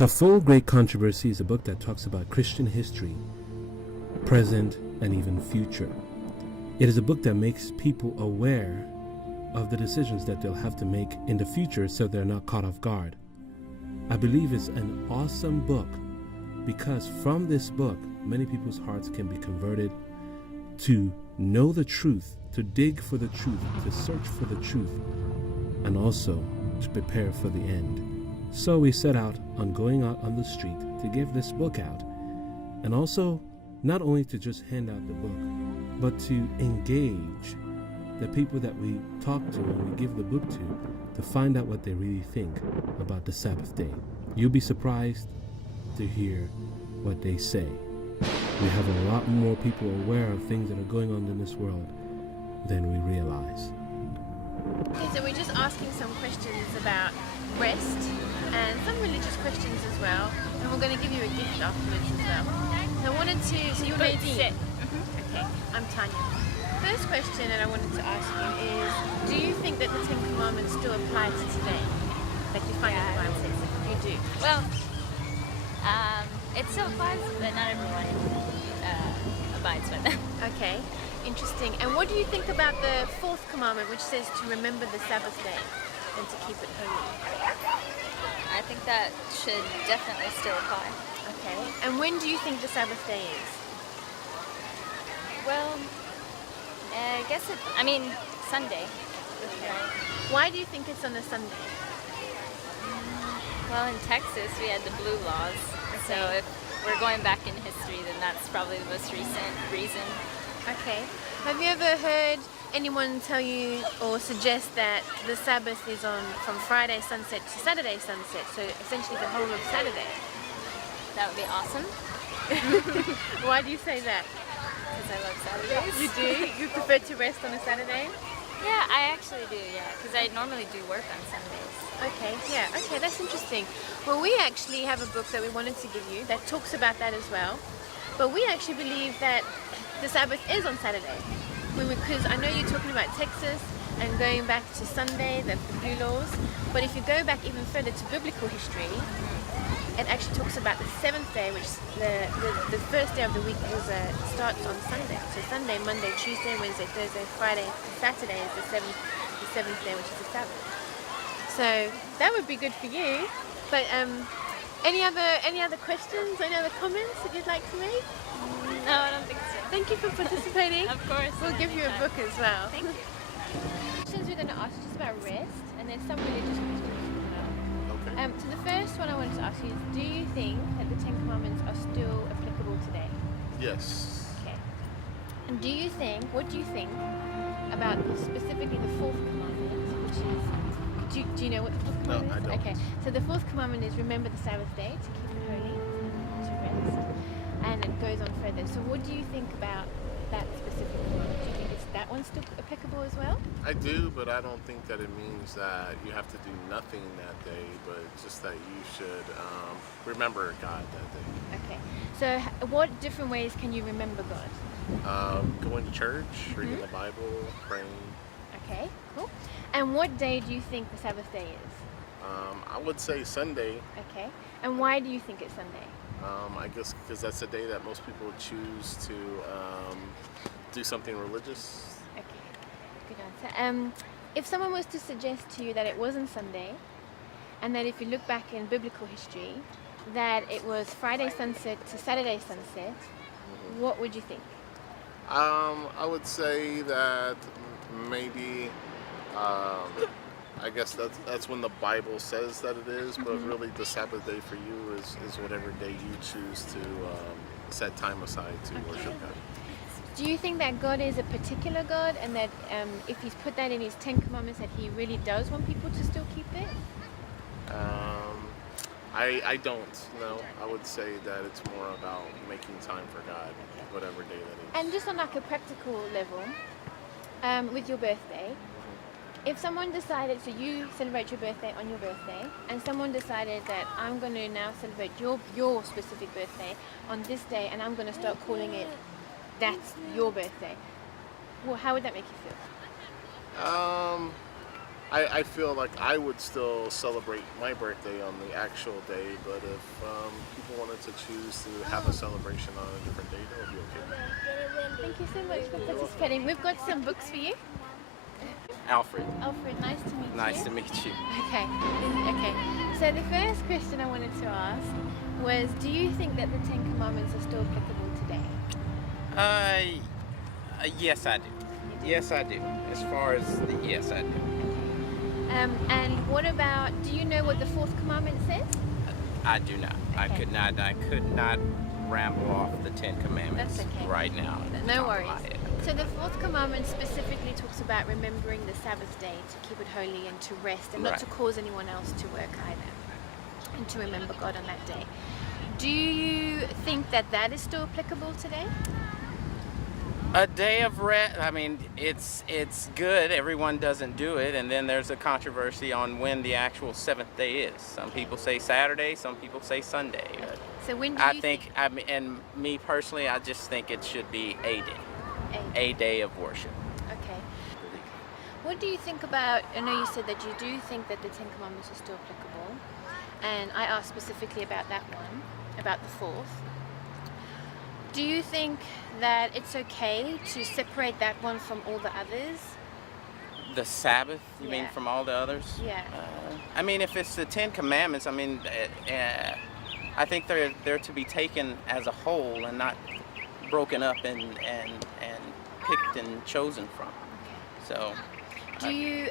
The Full Great Controversy is a book that talks about Christian history, present, and even future. It is a book that makes people aware of the decisions that they'll have to make in the future so they're not caught off guard. I believe it's an awesome book because from this book, many people's hearts can be converted to know the truth, to dig for the truth, to search for the truth, and also to prepare for the end. So we set out on going out on the street to give this book out, and also not only to just hand out the book, but to engage the people that we talk to and we give the book to find out what they really think about the Sabbath day. You'll be surprised to hear what they say. We have a lot more people aware of things that are going on in this world than we realize. Okay, so we're just asking some questions about rest and some religious questions as well, and we're going to give you a gift afterwards as well. So I wanted to, so you're Nadine. Okay, I'm Tania. First question that I wanted to ask you is, do you think that the Ten Commandments still apply to today? Like you find in the Bible? You do? Well, it still applies, but not everyone abides by them. Okay, interesting. And what do you think about the fourth commandment, which says to remember the Sabbath day and to keep it holy? I think that should definitely still apply. Okay. And when do you think the Sabbath day is? Well, I guess Sunday. Okay. Why do you think it's on a Sunday? Well, in Texas we had the blue laws, so if we're going back in history, then that's probably the most recent reason. Okay. Have you ever heard anyone tell you or suggest that the Sabbath is on from Friday sunset to Saturday sunset, so essentially the whole of Saturday? That would be awesome. Why do you say that? Because I love Saturdays. You do? You prefer to rest on a Saturday? Yeah, I actually do, yeah, because I normally do work on Sundays. Okay, yeah, okay, that's interesting. Well, we actually have a book that we wanted to give you that talks about that as well, but we actually believe that the Sabbath is on Saturday. Because I know you're talking about Texas and going back to Sunday, the blue laws, but if you go back even further to biblical history, it actually talks about the seventh day, which the first day of the week starts on Sunday. So Sunday, Monday, Tuesday, Wednesday, Thursday, Friday, Saturday is the seventh day, which is the Sabbath. So that would be good for you. But any other questions, any other comments that you'd like to make? No, I don't think so. Thank you for participating. Of course. We'll give you a book as well. Thank you. Questions we're going to ask just about rest, and then some religious questions as well. Okay. So the first one I wanted to ask you is, do you think that the Ten Commandments are still applicable today? Yes. Okay. And what do you think about specifically the fourth commandment, which is, do you know what the fourth commandment is? No, I don't. Okay. So the fourth commandment is remember the Sabbath day to keep it holy, to rest. And it goes on further. So what do you think about that specific one? Do you think that one's still applicable as well? I do, but I don't think that it means that you have to do nothing that day, but just that you should remember God that day. Okay. So what different ways can you remember God? Going to church, reading the Bible, praying. Okay, cool. And what day do you think the Sabbath day is? I would say Sunday. Okay. And why do you think it's Sunday? I guess because that's the day that most people choose to do something religious. Okay, good answer. If someone was to suggest to you that it wasn't Sunday, and that if you look back in biblical history, that it was Friday sunset to Saturday sunset, what would you think? I would say that maybe I guess that's when the Bible says that it is, but really the Sabbath day for you is whatever day you choose to set time aside to worship God. Do you think that God is a particular God, and that if He's put that in His Ten Commandments, that He really does want people to still keep it? I don't know. I would say that it's more about making time for God, whatever day that is. And just on like a practical level, with your birthday, if someone decided, so you celebrate your birthday on your birthday, and someone decided that I'm going to now celebrate your specific birthday on this day, and I'm going to start calling it that's your birthday, well, how would that make you feel? I feel like I would still celebrate my birthday on the actual day, but if people wanted to choose to have a celebration on a different date, that would be okay. Thank you so much for participating. We've got some books for you. Alfred, Alfred, nice to meet you. nice to meet you. Okay, okay. So the first question I wanted to ask was, do you think that the Ten Commandments are still applicable today? Yes, I do. Yes, I do. As far as yes, I do. And what about, do you know what the fourth commandment says? I do not. I Okay. could not ramble off the Ten Commandments That's okay. right now. at the No top of worries. my head. So the fourth commandment specifically talks about remembering the Sabbath day to keep it holy and to rest and not to Right. cause anyone else to work either, and to remember God on that day. Do you think that that is still applicable today? A day of rest. I mean, it's good. Everyone doesn't do it, and then there's a controversy on when the actual seventh day is. Some people say Saturday. Some people say Sunday. So when do I you think, and me personally, I just think it should be a day, A. a day of worship. Okay. What do you think about, I know you said that you do think that the Ten Commandments are still applicable, and I asked specifically about that one, about the fourth. Do you think that it's okay to separate that one from all the others? The Sabbath, you mean, Yeah. from all the others? Yeah. I mean, if it's the Ten Commandments, I mean, I think they're to be taken as a whole and not broken up and picked and chosen from. So, Do you,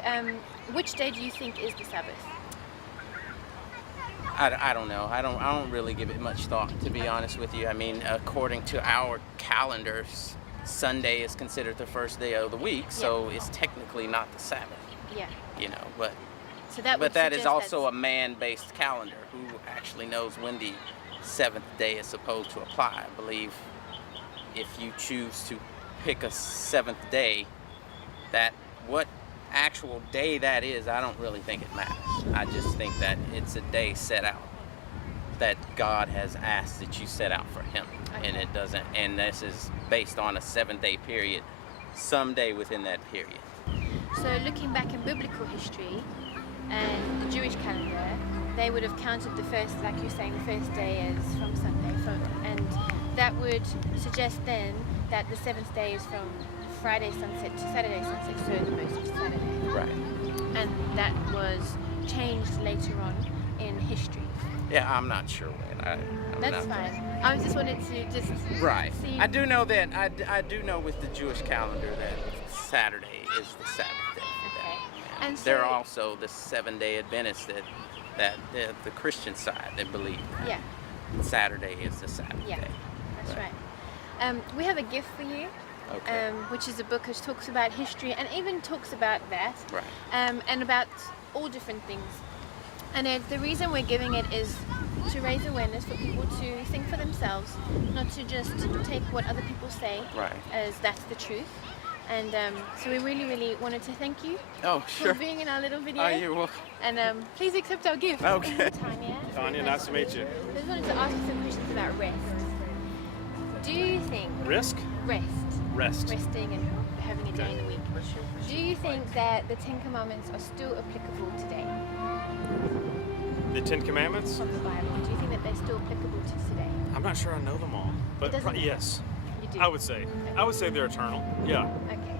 which day do you think is the Sabbath? I don't know. I don't really give it much thought, to be honest with you. I mean, according to our calendars, Sunday is considered the first day of the week, so it's technically not the Sabbath, Yeah. you know. But So that would but that is suggest also a that's- man-based calendar who actually knows when the seventh day is supposed to apply. I believe if you choose to pick a seventh day, that what actual day that is, I don't really think it matters. I just think that it's a day set out that God has asked that you set out for Him, and Okay. it doesn't. And this is based on a 7-day period, someday within that period. So looking back in biblical history and the Jewish calendar, they would have counted the first, like you're saying, the first day as from Sunday, and that would suggest then that the seventh day is from Friday sunset to Saturday sunset, so the most of Saturday. Right. And that was changed later on in history. Yeah, I'm not sure when. I'm That's not- fine. I just wanted to just Right. see. I do know that. I do know with the Jewish calendar that Saturday is the Sabbath day. Okay. And so, They're also the 7-day Adventists that the Christian side that believe yeah, Saturday is the Sabbath yeah, day. that's right. We have a gift for you. Okay. Which is a book which talks about history and even talks about that, Right. and about all different things. And the reason we're giving it is to raise awareness for people to think for themselves, not to just take what other people say Right. as that's the truth. And so we really, really wanted to thank you Oh, sure. for being in our little video. Oh, you're welcome. And please accept our gift. Okay. Tania. Tanya, nice to meet you. I just wanted to ask you some questions about rest. Do you think Rest? resting and having a day in the week, do you think that the Ten Commandments are still applicable today The Ten Commandments? from the Bible? Do you think that they're still applicable to today? I'm not sure I know them all, but doesn't matter. yes, You do. I would say. I would say they're eternal. Yeah. Okay.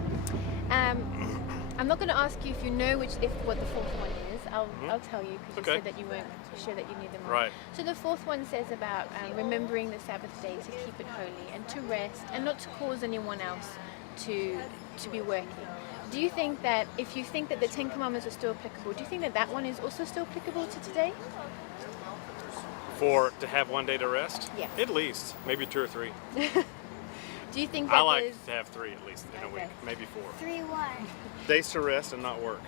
I'm not going to ask you if you know what the fourth one is. I'll tell you because you Okay. said that you weren't sure that you knew them all. Right. So the fourth one says about remembering the Sabbath day to keep it holy and to rest and not to cause anyone else to be working. Do you think that if you think that the Ten Commandments are still applicable, do you think that that one is also still applicable to today? To have one day to rest? Yeah. At least. Maybe 2 or 3. Do you think that I like there's to have 3 at least in a Okay. week. Maybe 4. 3 what? Days to rest and not work.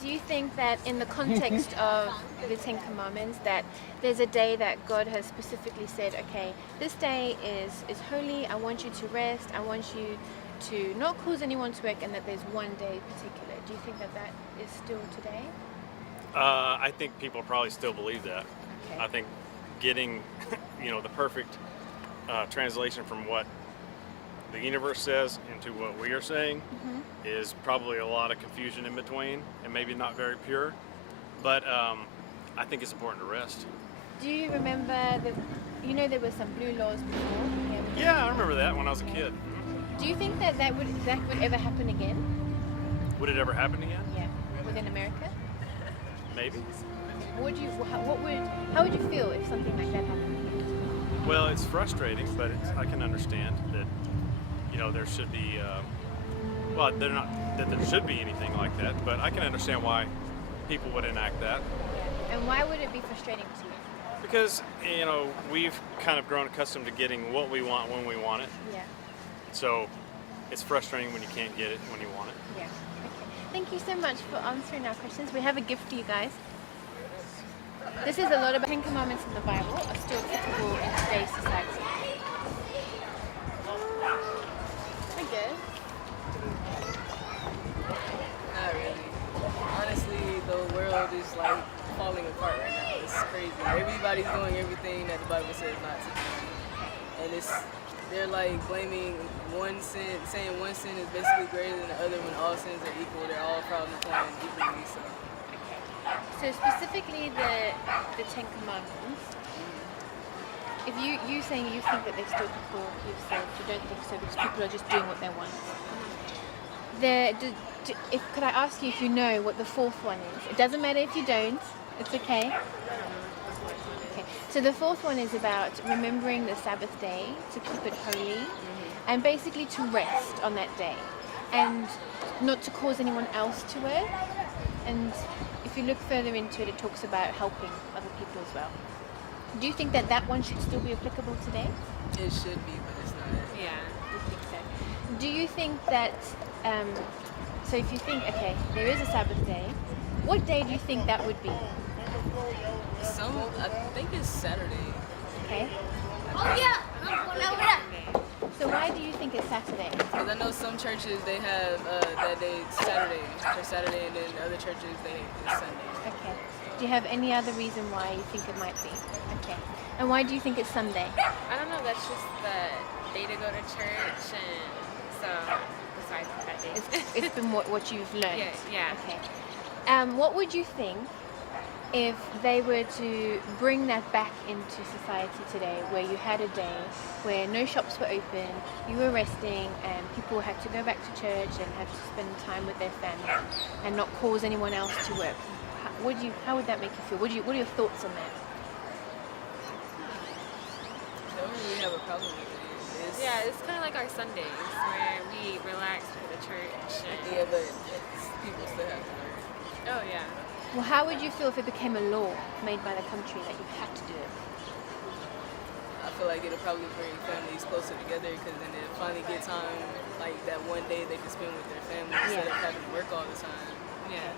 do you think that in the context of the Ten Commandments that there's a day that God has specifically said, okay, this day is holy, I want you to rest, I want you to not cause anyone to work, and that there's one day particular. Do you think that that is still today? I think people probably still believe that. Okay. I think getting, the perfect translation from what the universe says into what we are saying is probably a lot of confusion in between and maybe not very pure. But I think it's important to rest. Do you remember there were some blue laws before? Yeah, I remember that when I was a kid. Do you think that would ever happen again? Would it ever happen again? Yeah, within America? Maybe. How would you feel if something like that happened again? Well, it's frustrating, but I can understand that, there should be, they're not, that there should be anything like that, but I can understand why people would enact that. Yeah. And why would it be frustrating to you? Because, we've kind of grown accustomed to getting what we want when we want it. Yeah. So it's frustrating when you can't get it when you want it. Yeah. Okay. Thank you so much for answering our questions. We have a gift for you guys. This is a lot about 10 commandments in the Bible are still applicable in today's society. I guess. Not really. Honestly, the world is like falling apart right now. It's crazy. Everybody's doing everything that the Bible says not to do. And they're like blaming one sin, saying one sin is basically greater than the other when all sins are equal. They're all probably playing equally. So specifically the 10 commandments, if you saying you think that they still people yourself, you don't think so because people are just doing what they want. Could I ask you if you know what the fourth one is? It doesn't matter if you don't, it's okay. Okay. So the fourth one is about remembering the Sabbath day, to keep it holy, and basically to rest on that day, and not to cause anyone else to work. And if you look further into it, it talks about helping other people as well. Do you think that one should still be applicable today? It should be, but it's not. Yeah, you think so. Do you think that, so if you think, okay, there is a Sabbath day, what day do you think that would be? I think it's Saturday. Okay. So why do you think it's Saturday? Because I know some churches, they have that day Saturday, for Saturday, and then other churches, it's Sunday. Okay. Do you have any other reason why you think it might be? Okay. And why do you think it's Sunday? I don't know, that's just the day to go to church, and so besides that day. It's been what you've learned? Yeah. Okay. What would you think if they were to bring that back into society today, where you had a day where no shops were open, you were resting, and people had to go back to church and had to spend time with their family and not cause anyone else to work? How would that make you feel? What are your thoughts on that? I don't really have a problem with it. Yeah, it's kind of like our Sundays where we relax for the church. Yeah, but people still have to work. Oh, yeah. Well, how would you feel if it became a law made by the country that you had to do it? I feel like it'll probably bring families closer together because then they'll finally get time, like that one day they can spend with their family instead of having to work all the time. Yeah.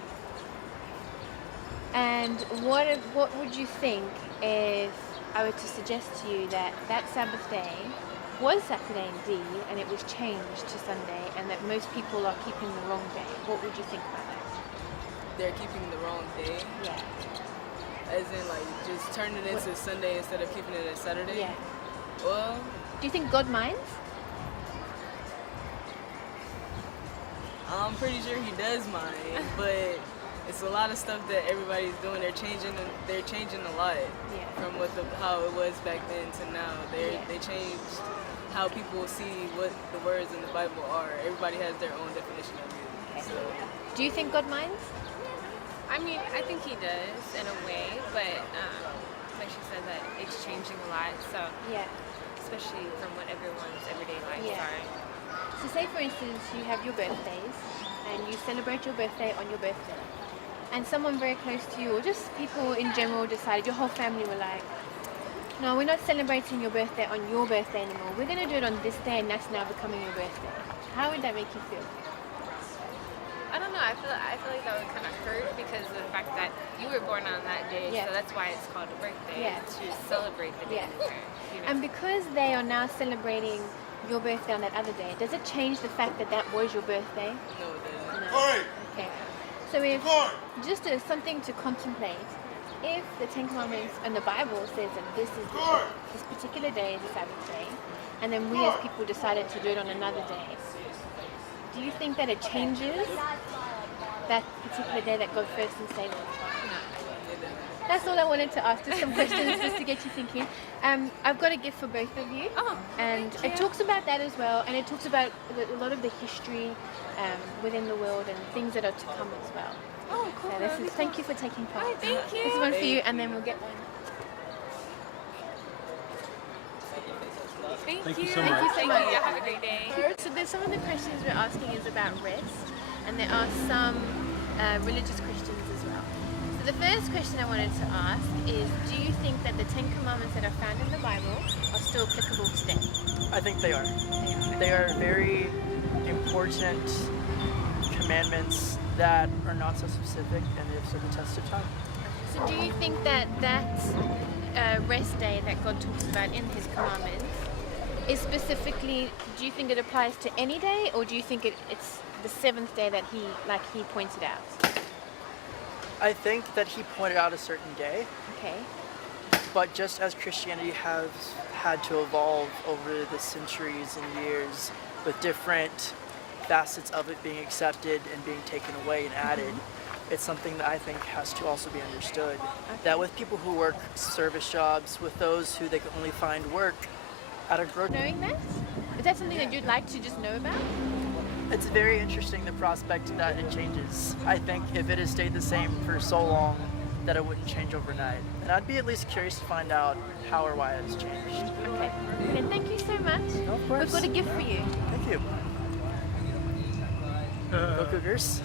And what would you think if I were to suggest to you that Sabbath day was Saturday indeed, and it was changed to Sunday, and that most people are keeping the wrong day? What would you think about that? They're keeping the wrong day, Yeah. as in like just turning it into Sunday instead of keeping it as Saturday. Yeah. Well, Do you think God minds? I'm pretty sure he does mind, but it's a lot of stuff that everybody's doing. They're changing a lot Yeah. from how it was back then to now. They changed how people see what the words in the Bible are. Everybody has their own definition of it. Okay. So Do you think God minds? I mean, I think he does in a way, but like she said, that it's changing a lot, so Yeah. especially from what everyone's everyday lives Yeah. are. So say for instance you have your birthdays and you celebrate your birthday on your birthday, and someone very close to you or just people in general decided, your whole family were like, no, we're not celebrating your birthday on your birthday anymore, we're going to do it on this day, and that's now becoming your birthday. How would that make you feel? I don't know, I feel like that would kind of hurt because of the fact that you were born on that day, Yeah. so that's why it's called a birthday, Yeah. to celebrate the day Yeah. you were. And because they are now celebrating your birthday on that other day, does it change the fact that that was your birthday? no, it doesn't. No. Okay. So if, just as something to contemplate, if the Ten Commandments and the Bible says that this particular day is a Sabbath day, and then we as people decided to do it on another day, do you think that it changes that particular day that God first instated it? That's all I wanted to ask, just some questions just to get you thinking. I've got a gift for both of you, and it talks about that as well, and it talks about a lot of the history within the world and things that are to come as well. Oh, cool. So thank you for taking part. Oh, thank you. This is one for you, and then we'll get one. Thank you so so much. much. Thank you. Have a great day. So there's some of the questions we're asking is about rest, and there are some religious questions as well. So the first question I wanted to ask is, do you think that the 10 Commandments that are found in the Bible are still applicable today? I think they are. They are very important commandments that are not so specific and they've stood the test of time. So do you think that rest day that God talks about in His commandments is specifically, do you think it applies to any day, or do you think it's the seventh day that He pointed out? I think that he pointed out a certain day, Okay. but just as Christianity has had to evolve over the centuries and years with different facets of it being accepted and being taken away and added, it's something that I think has to also be understood. That with people who work service jobs, with those who they can only find work at a grocery. Knowing that? Is that something that you'd like to just know about? It's very interesting, the prospect that it changes. I think if it has stayed the same for so long, that it wouldn't change overnight. And I'd be at least curious to find out how or why it has changed. Okay. Then thank you so much. No, of course. We've got a gift for you. Thank you. Go Cougars.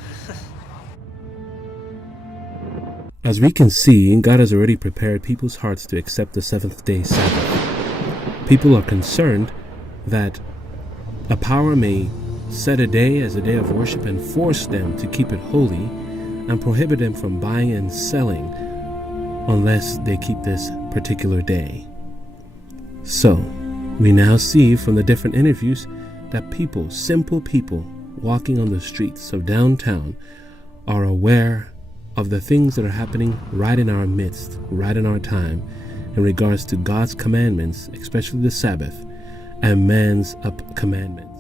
As we can see, God has already prepared people's hearts to accept the seventh-day Sabbath. People are concerned that a power may set a day as a day of worship and force them to keep it holy and prohibit them from buying and selling unless they keep this particular day. So, we now see from the different interviews that people, simple people, walking on the streets of downtown are aware of the things that are happening right in our midst, right in our time, in regards to God's commandments, especially the Sabbath, and man's commandments.